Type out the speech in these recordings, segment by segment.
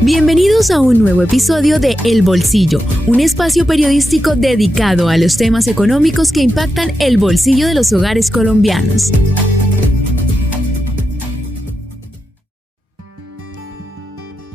Bienvenidos a un nuevo episodio de El Bolsillo, un espacio periodístico dedicado a los temas económicos que impactan el bolsillo de los hogares colombianos.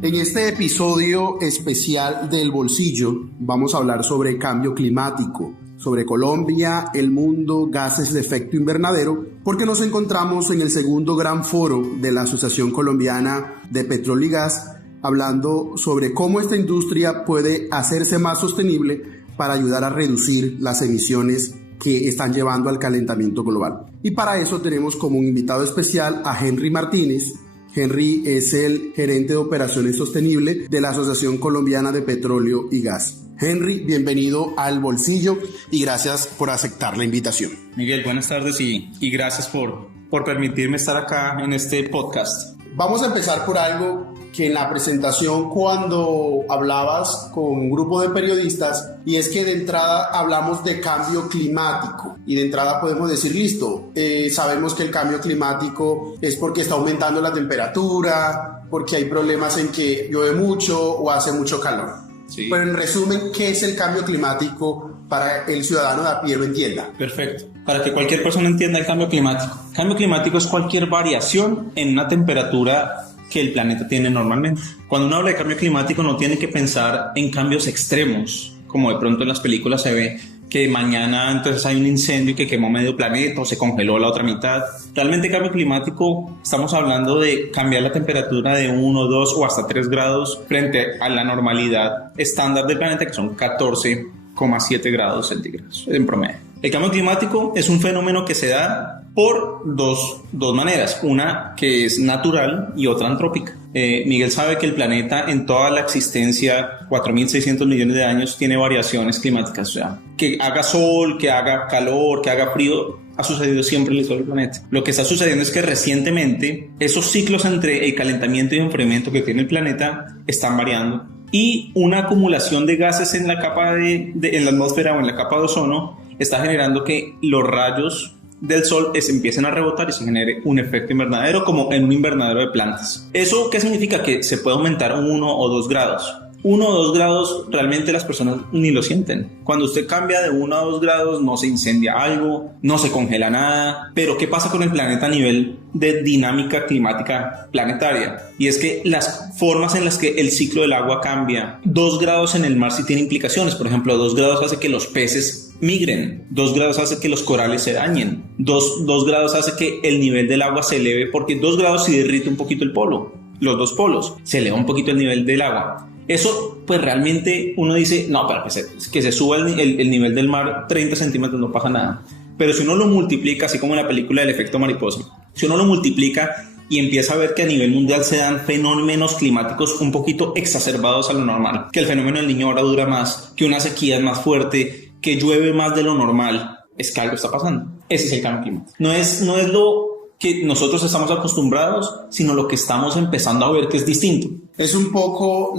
En este episodio especial del Bolsillo vamos a hablar sobre cambio climático, sobre Colombia, el mundo, gases de efecto invernadero, porque nos encontramos en el segundo gran foro de la Asociación Colombiana de Petróleo y Gas, hablando sobre cómo esta industria puede hacerse más sostenible para ayudar a reducir las emisiones que están llevando al calentamiento global. Y para eso tenemos como un invitado especial a Henry Martínez. Henry es el gerente de operaciones sostenibles de la Asociación Colombiana de Petróleo y Gas. Henry, bienvenido al Bolsillo y gracias por aceptar la invitación. Miguel, buenas tardes y gracias por permitirme estar acá en este podcast. Vamos a empezar por algo que en la presentación cuando hablabas con un grupo de periodistas, y es que de entrada hablamos de cambio climático y de entrada podemos decir listo, sabemos que el cambio climático es porque está aumentando la temperatura, porque hay problemas en que llueve mucho o hace mucho calor. Sí. Pero en resumen, ¿qué es el cambio climático para el ciudadano de a pie lo entienda? Perfecto. Para que cualquier persona entienda el cambio climático. El cambio climático es cualquier variación en una temperatura que el planeta tiene normalmente. Cuando uno habla de cambio climático no tiene que pensar en cambios extremos, como de pronto en las películas se ve que mañana entonces hay un incendio que quemó medio planeta o se congeló la otra mitad. Realmente cambio climático estamos hablando de cambiar la temperatura de 1, 2 o hasta 3 grados frente a la normalidad estándar del planeta, que son 14,7 grados centígrados en promedio. El cambio climático es un fenómeno que se da por dos maneras, una que es natural y otra antrópica. Miguel sabe que el planeta en toda la existencia, 4.600 millones de años, tiene variaciones climáticas, o sea, que haga sol, que haga calor, que haga frío, ha sucedido siempre en la historia del planeta. Lo que está sucediendo es que recientemente esos ciclos entre el calentamiento y el enfriamiento que tiene el planeta están variando, y una acumulación de gases en la capa en la atmósfera o en la capa de ozono está generando que los rayos del sol empiecen a rebotar y se genere un efecto invernadero, como en un invernadero de plantas. ¿Eso qué significa? Que se puede aumentar 1 o 2 grados. 1 o 2 grados realmente las personas ni lo sienten. Cuando usted cambia de 1 a 2 grados no se incendia algo, no se congela nada. Pero ¿qué pasa con el planeta a nivel de dinámica climática planetaria? Y es que las formas en las que el ciclo del agua cambia, 2 grados en el mar sí tiene implicaciones. Por ejemplo, 2 grados hace que los peces migren, 2 grados hace que los corales se dañen, 2 grados hace que el nivel del agua se eleve, porque 2 grados sí derrite un poquito el polo, los dos polos, se eleva un poquito el nivel del agua. Eso pues realmente uno dice, no, pero que se suba el nivel del mar 30 centímetros no pasa nada. Pero si uno lo multiplica, así como en la película del efecto mariposa, si uno lo multiplica y empieza a ver que a nivel mundial se dan fenómenos climáticos un poquito exacerbados a lo normal, que el fenómeno del Niño ahora dura más, que una sequía es más fuerte, que llueve más de lo normal, es que algo está pasando. Ese es el cambio climático. No es lo que nosotros estamos acostumbrados, sino lo que estamos empezando a ver que es distinto. Es un poco,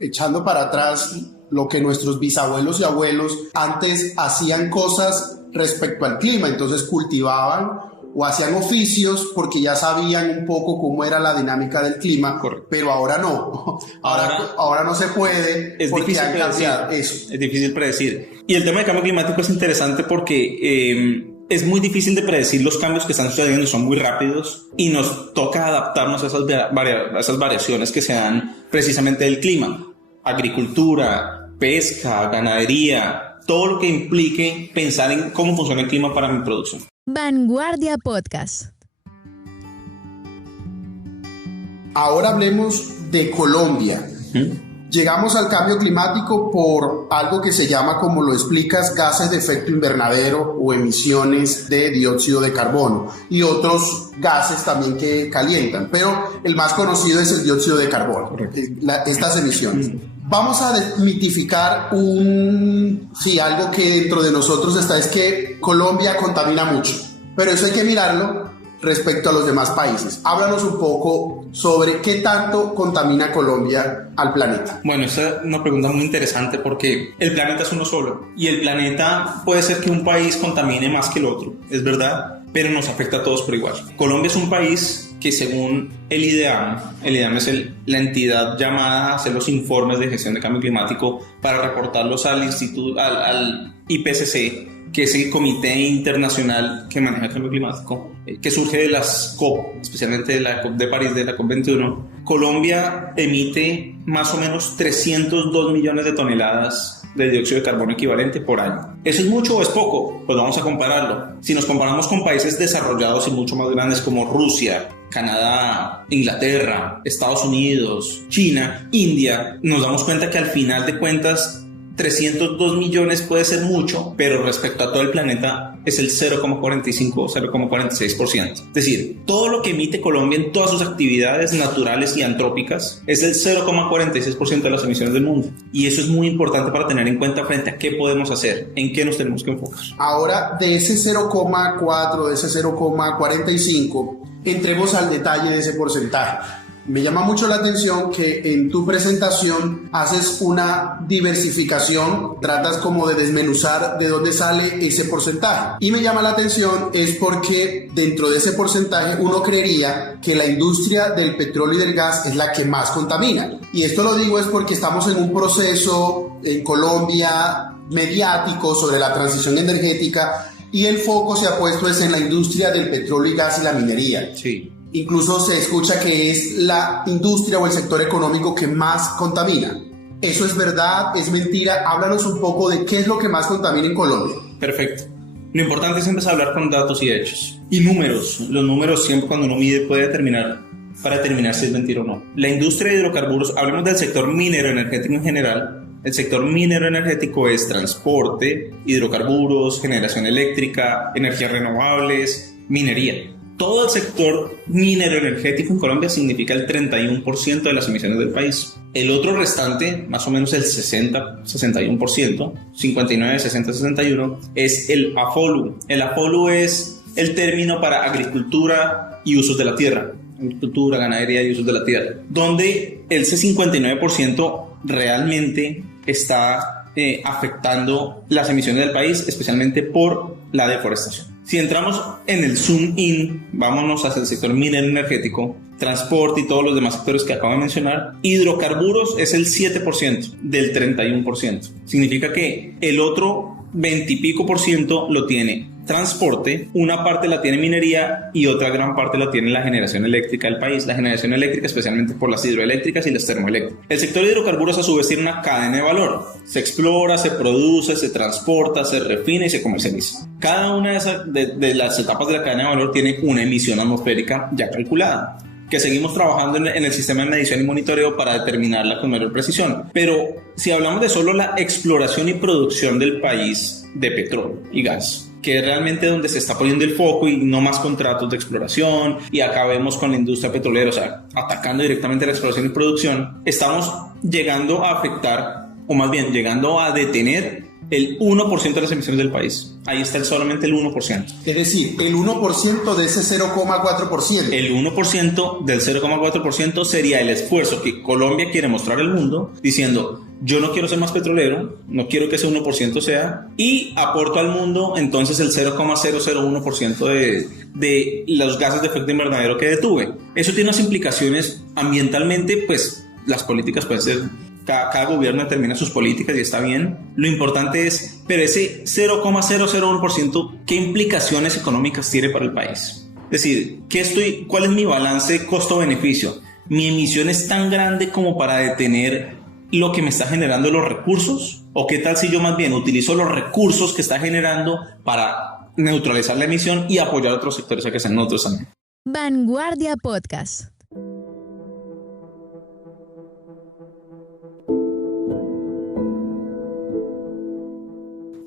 echando para atrás, lo que nuestros bisabuelos y abuelos antes hacían cosas respecto al clima, entonces cultivaban o hacían oficios porque ya sabían un poco cómo era la dinámica del clima. Correcto. Pero ahora no. Ahora no se puede. Es porque difícil cambiar eso. Es difícil predecir. Y el tema del cambio climático es interesante porque es muy difícil de predecir los cambios que están sucediendo, son muy rápidos y nos toca adaptarnos a esas variaciones que se dan precisamente del clima. Agricultura, pesca, ganadería, todo lo que implique pensar en cómo funciona el clima para mi producción. Vanguardia Podcast. Ahora hablemos de Colombia. Llegamos al cambio climático por algo que se llama, como lo explicas, gases de efecto invernadero o emisiones de dióxido de carbono y otros gases también que calientan, pero el más conocido es el dióxido de carbono, estas emisiones. Vamos a desmitificar algo que dentro de nosotros está, es que Colombia contamina mucho, pero eso hay que mirarlo respecto a los demás países. Háblanos un poco sobre qué tanto contamina Colombia al planeta. Bueno, esa es una pregunta muy interesante porque el planeta es uno solo y el planeta puede ser que un país contamine más que el otro, es verdad, pero nos afecta a todos por igual. Colombia es un país que según el IDEAM es la entidad llamada a hacer los informes de gestión de cambio climático para reportarlos al IPCC, que es el Comité Internacional que maneja el cambio climático, que surge de las COP, especialmente de la COP de París, de la COP21. Colombia emite más o menos 302 millones de toneladas de dióxido de carbono equivalente por año. ¿Eso es mucho o es poco? Pues vamos a compararlo. Si nos comparamos con países desarrollados y mucho más grandes como Rusia, Canadá, Inglaterra, Estados Unidos, China, India, nos damos cuenta que al final de cuentas 302 millones puede ser mucho, pero respecto a todo el planeta es el 0,45 o 0,46%. Es decir, todo lo que emite Colombia en todas sus actividades naturales y antrópicas es el 0,46% de las emisiones del mundo. Y eso es muy importante para tener en cuenta frente a qué podemos hacer, en qué nos tenemos que enfocar. Ahora, de ese 0,4, de ese 0,45, entremos al detalle de ese porcentaje. Me llama mucho la atención que en tu presentación haces una diversificación, tratas como de desmenuzar de dónde sale ese porcentaje. Y me llama la atención es porque dentro de ese porcentaje uno creería que la industria del petróleo y del gas es la que más contamina. Y esto lo digo es porque estamos en un proceso en Colombia mediático sobre la transición energética y el foco se ha puesto en la industria del petróleo y gas y la minería. Sí. Incluso se escucha que es la industria o el sector económico que más contamina. ¿Eso es verdad? ¿Es mentira? Háblanos un poco de qué es lo que más contamina en Colombia. Perfecto. Lo importante siempre es hablar con datos y hechos. Y números. Los números siempre cuando uno mide puede determinar si es mentira o no. La industria de hidrocarburos, hablemos del sector minero energético en general. El sector minero energético es transporte, hidrocarburos, generación eléctrica, energías renovables, minería. Todo el sector minero energético en Colombia significa el 31% de las emisiones del país. El otro restante, más o menos el 61%, 59, 60, 61, es el AFOLU. El AFOLU es el término para agricultura y usos de la tierra. Agricultura, ganadería y usos de la tierra. Donde ese 59% realmente está afectando las emisiones del país, especialmente por la deforestación. Si entramos en el zoom in, vámonos hacia el sector minero energético, transporte y todos los demás sectores que acabo de mencionar, hidrocarburos es el 7% del 31%. Significa que el otro 20 y pico por ciento lo tiene transporte, una parte la tiene minería y otra gran parte la tiene la generación eléctrica del país. La generación eléctrica especialmente por las hidroeléctricas y las termoeléctricas. El sector de hidrocarburos a su vez tiene una cadena de valor. Se explora, se produce, se transporta, se refina y se comercializa. Cada una de las etapas de la cadena de valor tiene una emisión atmosférica ya calculada, que seguimos trabajando en el sistema de medición y monitoreo para determinarla con mayor precisión. Pero si hablamos de solo la exploración y producción del país de petróleo y gas, que es realmente donde se está poniendo el foco y no más contratos de exploración, y acabemos con la industria petrolera, o sea, atacando directamente la exploración y producción, estamos llegando a afectar, o más bien llegando a detener el 1% de las emisiones del país. Ahí está solamente el 1%. Es decir, el 1% de ese 0,4%. El 1% del 0,4% sería el esfuerzo que Colombia quiere mostrar al mundo, diciendo, yo no quiero ser más petrolero, no quiero que ese 1% sea, y aporto al mundo entonces el 0,001% de los gases de efecto invernadero que detuve. Eso tiene unas implicaciones ambientalmente, pues las políticas pueden ser... Cada gobierno determina sus políticas y está bien. Lo importante es, pero ese 0,001%, ¿qué implicaciones económicas tiene para el país? Es decir, ¿cuál es mi balance costo-beneficio? ¿Mi emisión es tan grande como para detener lo que me está generando los recursos? ¿O qué tal si yo más bien utilizo los recursos que está generando para neutralizar la emisión y apoyar a otros sectores a que sean otros también? Vanguardia Podcast.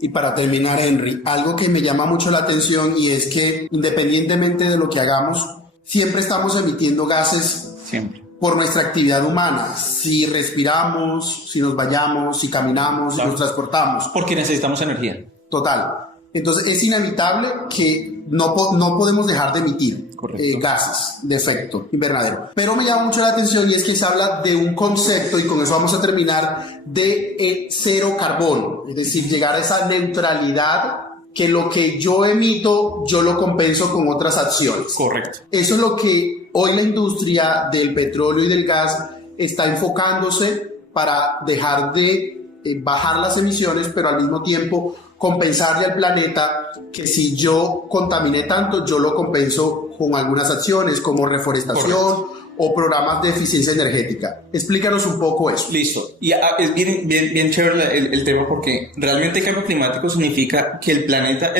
Y para terminar, Henry, algo que me llama mucho la atención y es que independientemente de lo que hagamos, siempre estamos emitiendo gases. Siempre. Por nuestra actividad humana, si respiramos, si nos bañamos, si caminamos, si nos transportamos. Porque necesitamos energía. Total. Entonces es inevitable que no podemos dejar de emitir gases de efecto invernadero. Pero me llama mucho la atención y es que se habla de un concepto, y con eso vamos a terminar, de cero carbono. Es decir, llegar a esa neutralidad, que lo que yo emito, yo lo compenso con otras acciones. Correcto. Eso es lo que hoy la industria del petróleo y del gas está enfocándose para dejar de bajar las emisiones, pero al mismo tiempo compensarle al planeta que si yo contaminé tanto, yo lo compenso con algunas acciones como reforestación o programas de eficiencia energética. Explícanos un poco eso. Listo. Y es bien chévere el tema, porque realmente el cambio climático significa que el planeta,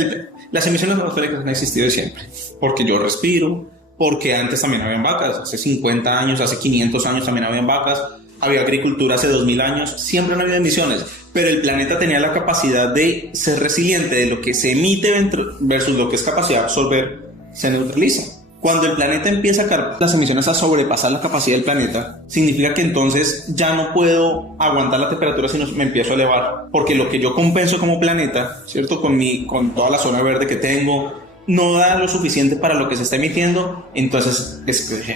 las emisiones atmosféricas han existido siempre, porque yo respiro, porque antes también habían vacas, hace 50 años, hace 500 años también habían vacas, había agricultura hace 2000 años, siempre han habido emisiones, pero el planeta tenía la capacidad de ser resiliente, de lo que se emite versus lo que es capacidad de absorber, se neutraliza. Cuando el planeta empieza a las emisiones a sobrepasar la capacidad del planeta, significa que entonces ya no puedo aguantar la temperatura, sino me empiezo a elevar, porque lo que yo compenso como planeta, ¿cierto? Con toda la zona verde que tengo, no da lo suficiente para lo que se está emitiendo, entonces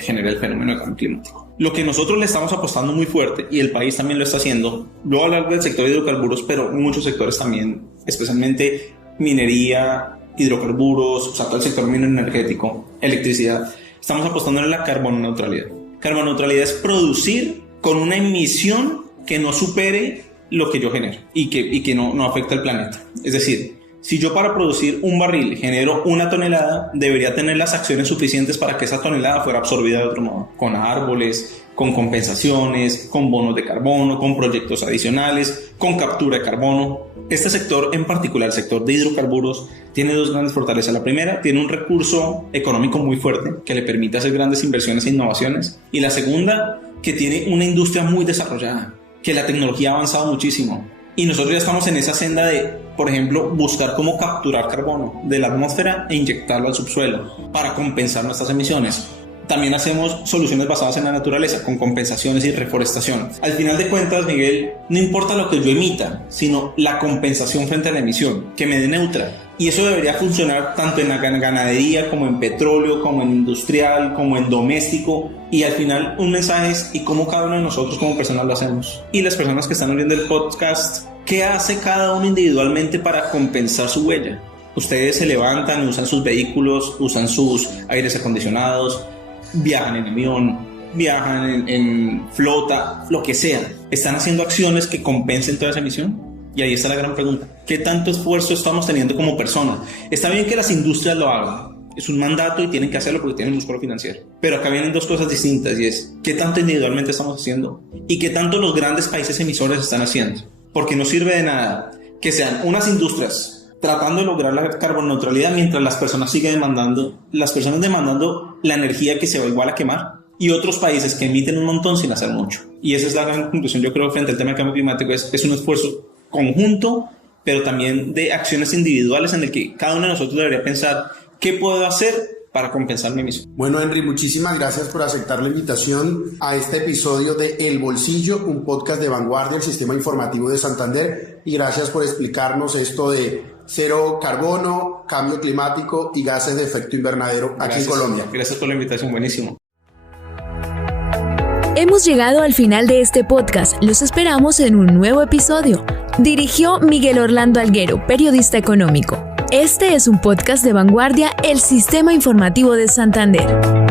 genera el fenómeno de cambio climático. Lo que nosotros le estamos apostando muy fuerte, y el país también lo está haciendo, voy a hablar del sector de hidrocarburos, pero muchos sectores también, especialmente minería, hidrocarburos, o sea, todo el sector energético, electricidad, estamos apostando en la carbono neutralidad. Carbono neutralidad es producir con una emisión que no supere lo que yo genero y que no afecta al planeta. Es decir, si yo para producir un barril genero 1 tonelada, debería tener las acciones suficientes para que esa tonelada fuera absorbida de otro modo, con árboles, con compensaciones, con bonos de carbono, con proyectos adicionales, con captura de carbono. Este sector en particular, el sector de hidrocarburos, tiene 2 grandes fortalezas. La primera, tiene un recurso económico muy fuerte que le permite hacer grandes inversiones e innovaciones. Y la segunda, que tiene una industria muy desarrollada, que la tecnología ha avanzado muchísimo. Y nosotros ya estamos en esa senda de, por ejemplo, buscar cómo capturar carbono de la atmósfera e inyectarlo al subsuelo para compensar nuestras emisiones. También hacemos soluciones basadas en la naturaleza, con compensaciones y reforestación. Al final de cuentas, Miguel, no importa lo que yo emita, sino la compensación frente a la emisión, que me dé neutra. Y eso debería funcionar tanto en la ganadería, como en petróleo, como en industrial, como en doméstico. Y al final un mensaje es, ¿y cómo cada uno de nosotros como personas lo hacemos? Y las personas que están oyendo el podcast, ¿qué hace cada uno individualmente para compensar su huella? Ustedes se levantan, usan sus vehículos, usan sus aires acondicionados, viajan en avión, viajan en flota, lo que sea. ¿Están haciendo acciones que compensen toda esa emisión? Y ahí está la gran pregunta. ¿Qué tanto esfuerzo estamos teniendo como personas? Está bien que las industrias lo hagan. Es un mandato y tienen que hacerlo porque tienen músculo financiero. Pero acá vienen 2 cosas distintas, y es ¿qué tanto individualmente estamos haciendo? ¿Y qué tanto los grandes países emisores están haciendo? Porque no sirve de nada que sean unas industrias tratando de lograr la carboneutralidad mientras las personas siguen demandando la energía que se va igual a quemar, y otros países que emiten un montón sin hacer mucho. Y esa es la gran conclusión, yo creo, frente al tema del cambio climático. Es un esfuerzo conjunto, pero también de acciones individuales en el que cada uno de nosotros debería pensar ¿qué puedo hacer para compensar mi emisión? Bueno, Henry, muchísimas gracias por aceptar la invitación a este episodio de El Bolsillo, un podcast de Vanguardia, el Sistema Informativo de Santander, y gracias por explicarnos esto de cero carbono, cambio climático y gases de efecto invernadero aquí en Colombia. Gracias por la invitación, buenísimo. Hemos llegado al final de este podcast. Los esperamos en un nuevo episodio. Dirigió Miguel Orlando Alguero, periodista económico. Este es un podcast de Vanguardia, el Sistema Informativo de Santander.